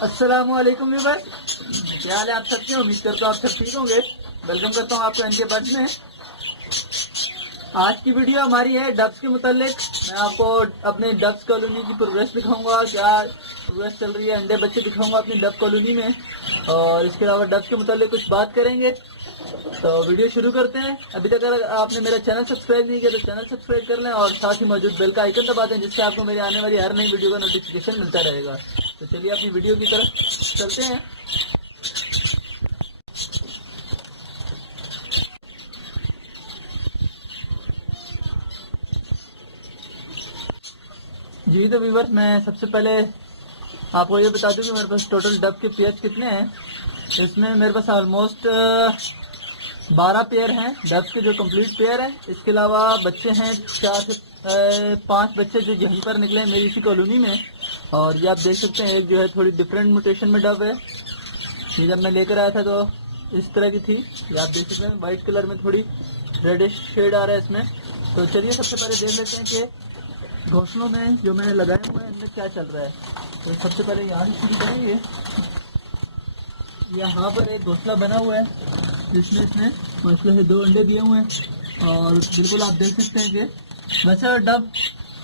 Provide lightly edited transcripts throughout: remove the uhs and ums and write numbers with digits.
अस्सलामुअलैकुम व्यूअर्स, क्या हाल है आप सबके। उम्मीद करता हूँ आप सब ठीक होंगे। वेलकम करता हूँ आपको एनके बर्ड्स में। आज की वीडियो हमारी है डब्स के मुतालिक। मैं आपको अपने डब्स कॉलोनी की प्रोग्रेस दिखाऊंगा, क्या प्रोग्रेस चल रही है, अंडे बच्चे दिखाऊंगा अपनी डब कॉलोनी में, और इसके अलावा डब्स के मुतालिक कुछ बात करेंगे। तो वीडियो शुरू करते हैं। अभी तक अगर आपने मेरा चैनल सब्सक्राइब नहीं किया तो चैनल सब्सक्राइब कर लें और साथ ही मौजूद बेल का आइकन दबा दें, जिससे आपको मेरी आने वाली हर नई वीडियो का नोटिफिकेशन मिलता रहेगा। तो चलिए अपनी वीडियो की तरफ चलते हैं। जी तो व्यूअर्स, मैं सबसे पहले आपको ये बता दूं कि मेरे पास टोटल डब के पेयर्स कितने हैं। इसमें मेरे पास ऑलमोस्ट 12 पेयर हैं डब्स के जो कंप्लीट पेयर है। इसके अलावा बच्चे हैं 4 से 5 बच्चे जो यहीं पर निकले हैं मेरी इसी कॉलोनी में। और ये आप देख सकते हैं, एक जो है थोड़ी डिफरेंट म्यूटेशन में डब है। ये जब मैं लेकर आया था तो इस तरह की थी। ये आप देख सकते हैं वाइट कलर में थोड़ी रेडिश शेड आ रहा है इसमें। तो चलिए सबसे पहले देख लेते हैं कि घोंसलों में जो मैंने लगाए हुए हैं इनमें क्या चल रहा है। तो सबसे पहले यहाँ से शुरू करेंगे। यहाँ पर एक घोंसला बना हुआ है जिसमें इसने माशाल्लाह से 2 अंडे दिए हुए हैं। और बिल्कुल आप देख सकते हैं कि वैसे डब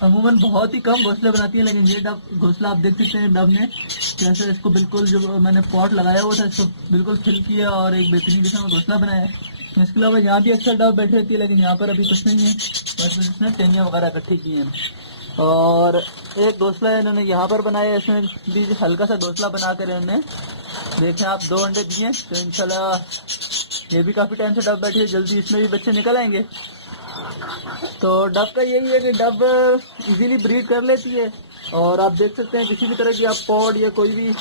अमूमन बहुत ही कम घोंसले बनाती है, लेकिन ये डब घोंसला आप देख सकते हैं डब ने कैसे इसको बिल्कुल जो मैंने पॉट लगाया हुआ था इसको बिल्कुल फिल किया और एक बेहतरीन किस्म का घोंसला बनाया है। इसके अलावा यहाँ भी अक्सर डब बैठी रहती है, लेकिन यहाँ पर अभी कुछ नहीं है, बस इसने टेनियाँ वगैरह इकट्ठी की हैं। और एक घोंसला इन्होंने यहाँ पर बनाया है, इसमें भी हल्का सा घोंसला बना कर इन्होंने देखें आप 2 अंडे दिए। तो इंशाल्लाह ये भी काफ़ी टाइम से डब बैठी है, जल्दी इसमें भी बच्चे निकल आएंगे। तो डब का यही है कि डब इजीली ब्रीड कर लेती है। और आप देख सकते हैं किसी भी तरह की आप पॉड या कोई भी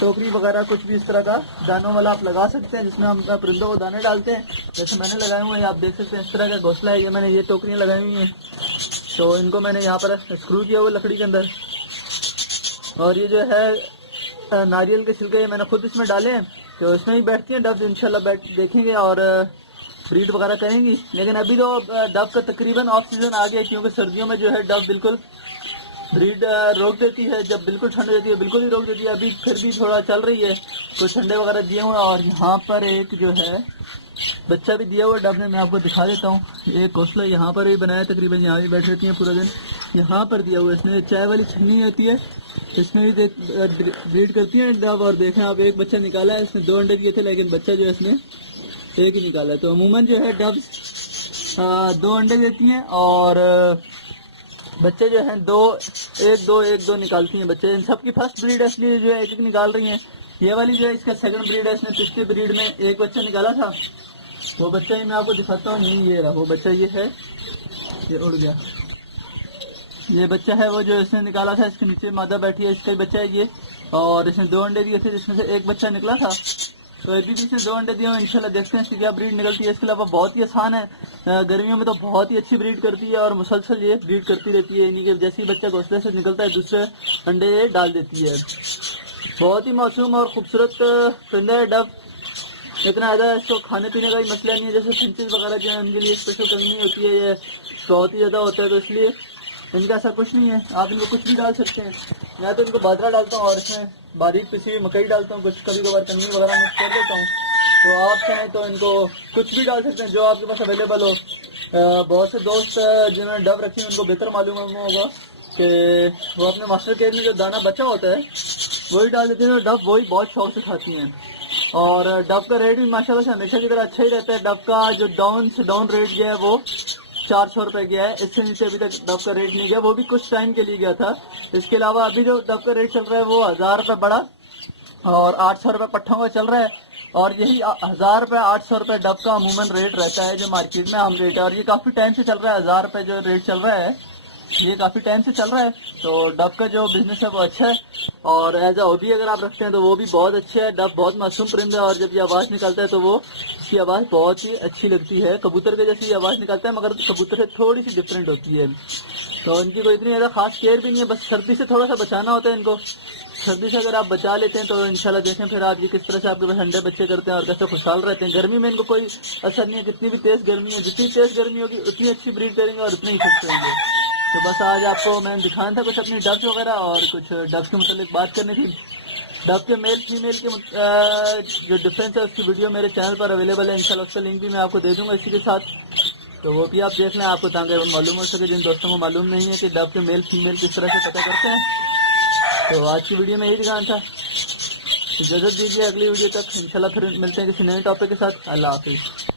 टोकरी वगैरह कुछ भी इस तरह का दानों वाला आप लगा सकते हैं, जिसमें हम परिंदों को दाने डालते हैं। जैसे मैंने लगाए हुए हैं, आप देख सकते हैं इस तरह का घोंसला है। ये मैंने ये टोकरियाँ लगाई हुई हैं, तो इनको मैंने यहाँ पर स्क्रू किया हुआ लकड़ी के अंदर। और ये जो है नारियल के छिलके मैंने खुद इसमें डाले हैं, तो इसमें ही बैठती हैं डब्स। इंशाल्लाह बैठ देखेंगे और ब्रीड वगैरह करेंगी। लेकिन अभी तो डब का तकरीबन ऑफ सीजन आ गया, क्योंकि सर्दियों में जो है डब बिल्कुल ब्रीड रोक देती है। जब बिल्कुल ठंड होती है बिल्कुल ही रोक देती है। अभी फिर भी थोड़ा चल रही है, कुछ ठंडे वगैरह दिए हुए हैं। और यहाँ पर एक जो है बच्चा भी दिया हुआ डब ने, मैं आपको दिखा देता हूँ। एक घोंसला यहाँ पर भी बनाया, तकरीबन यहाँ भी बैठ रहती है पूरा दिन। यहाँ पर दिया हुआ इसने चाय वाली छन्नी होती है, इसमें भी ब्रीड करती है डब। और देखें आप, एक बच्चा निकाला है, इसने 2 अंडे दिए थे, लेकिन बच्चा जो है इसने एक ही निकाला है। तो अमूमन जो है डब्स 2 अंडे देती हैं और बच्चे जो हैं एक दो निकालती हैं बच्चे। इन सब की फर्स्ट ब्रीड है, इसलिए जो है एक निकाल रही हैं। ये वाली जो है इसका सेकंड ब्रीड है। इसने पिछली ब्रीड में एक बच्चा निकाला था, वो बच्चा ही मैं आपको दिखाता हूँ। नहीं ये रहा वो बच्चा, ये है, ये उड़ गया। ये बच्चा है वो जो इसने निकाला था, इसके नीचे मादा बैठी है, इसका ही बच्चा है ये। और इसने 2 अंडे दिए थे, जिसमें से एक बच्चा निकला था। तो अभी भी इसने 2 अंडे दिए हैं। इंशाल्लाह देखते हैं इसकी क्या ब्रीड निकलती है। इसके अलावा बहुत ही आसान है, गर्मियों में तो बहुत ही अच्छी ब्रीड करती है और मुसलसल ये ब्रीड करती रहती है। यानी कि जैसे ही बच्चा घोंसले से निकलता है दूसरे अंडे ये डाल देती है। बहुत ही मासूम और खूबसूरत परिंदा है डब। इतना ज़्यादा इसको खाने पीने का भी मसला नहीं है, जैसे फिंचेस वगैरह जो है उनके लिए स्पेशल कमी नहीं होती है, ये बहुत ही ज़्यादा होता है। तो इसलिए इनका ऐसा कुछ नहीं है, आप इनको कुछ भी डाल सकते हैं। मैं तो इनको बाजरा डालता हूँ और इसमें बारीक पिसी हुई मकई डालता हूँ, कुछ कभी कभार कंगी वगैरह मिक्स कर देता हूँ। तो आप चाहें तो इनको कुछ भी डाल सकते हैं जो आपके पास अवेलेबल हो। बहुत से दोस्त जिन्होंने डब रखी है उनको बेहतर मालूम होगा कि वो अपने मास्टर केक में जो दाना बचा होता है वही डाल देते हैं, और डब वही बहुत शौक से खाती हैं। और डब का रेट भी माशाल्लाह से हमेशा की तरह अच्छा ही रहता है। डब का जो डाउन से डाउन रेट गया है वो 400 रुपए गया है, इससे नीचे अभी तक डब का रेट नहीं गया, वो भी कुछ टाइम के लिए गया था। इसके अलावा अभी जो डब का रेट चल रहा है वो 1000 रुपये बड़ा और 800 रुपये पट्ठों का चल रहा है। और यही 1000 रुपये 800 रुपये डब का अमूमन रेट रहता है जो मार्केट में आम रेट है। और ये काफ़ी टाइम से चल रहा है, 1000 रुपये जो रेट चल रहा है ये काफ़ी टाइम से चल रहा है। तो डब का जो बिजनेस है वो अच्छा है, और एज अ हॉबी अगर आप रखते हैं तो वो भी बहुत अच्छा है। डब बहुत मासूम परिंदा है और जब ये आवाज़ निकालता है तो वो इसकी आवाज़ बहुत ही अच्छी लगती है। कबूतर के जैसी आवाज़ निकालता है, मगर कबूतर से थोड़ी सी डिफरेंट होती है। तो इनकी कोई इतनी ज़्यादा खास केयर भी नहीं है, बस सर्दी से थोड़ा सा बचाना होता है इनको। सर्दी से अगर आप बचा लेते हैं तो इंशाल्लाह देखें फिर आप ये किस तरह से आपके पास अंडे बच्चे करते हैं और कैसे खुशहाल रहते हैं। गर्मी में इनको कोई असर नहीं है, कितनी भी तेज़ गर्मी है, जितनी तेज़ गर्मी होगी उतनी अच्छी ब्रीड करेंगे और उतने ही खुश रहेंगे। तो बस आज आपको मैंने दिखाना था कुछ अपनी डब्स वगैरह और कुछ डब्स के मतलब बात करनी थी। डब के मेल फीमेल के जो डिफरेंस है उसकी वीडियो मेरे चैनल पर अवेलेबल है, इंशाल्लाह उसका लिंक भी मैं आपको दे दूंगा इसी के साथ, तो वो भी आप देख लें, आपको ताकि मालूम हो सके जिन दोस्तों को मालूम नहीं है कि डब के मेल फीमेल किस तरह से पता करते हैं। तो आज की वीडियो में यही दिखाना था, इजाज़त दीजिए, अगली वीडियो तक इंशाल्लाह फिर मिलते हैं किसी नए टॉपिक के साथ। अल्लाह हाफिज़।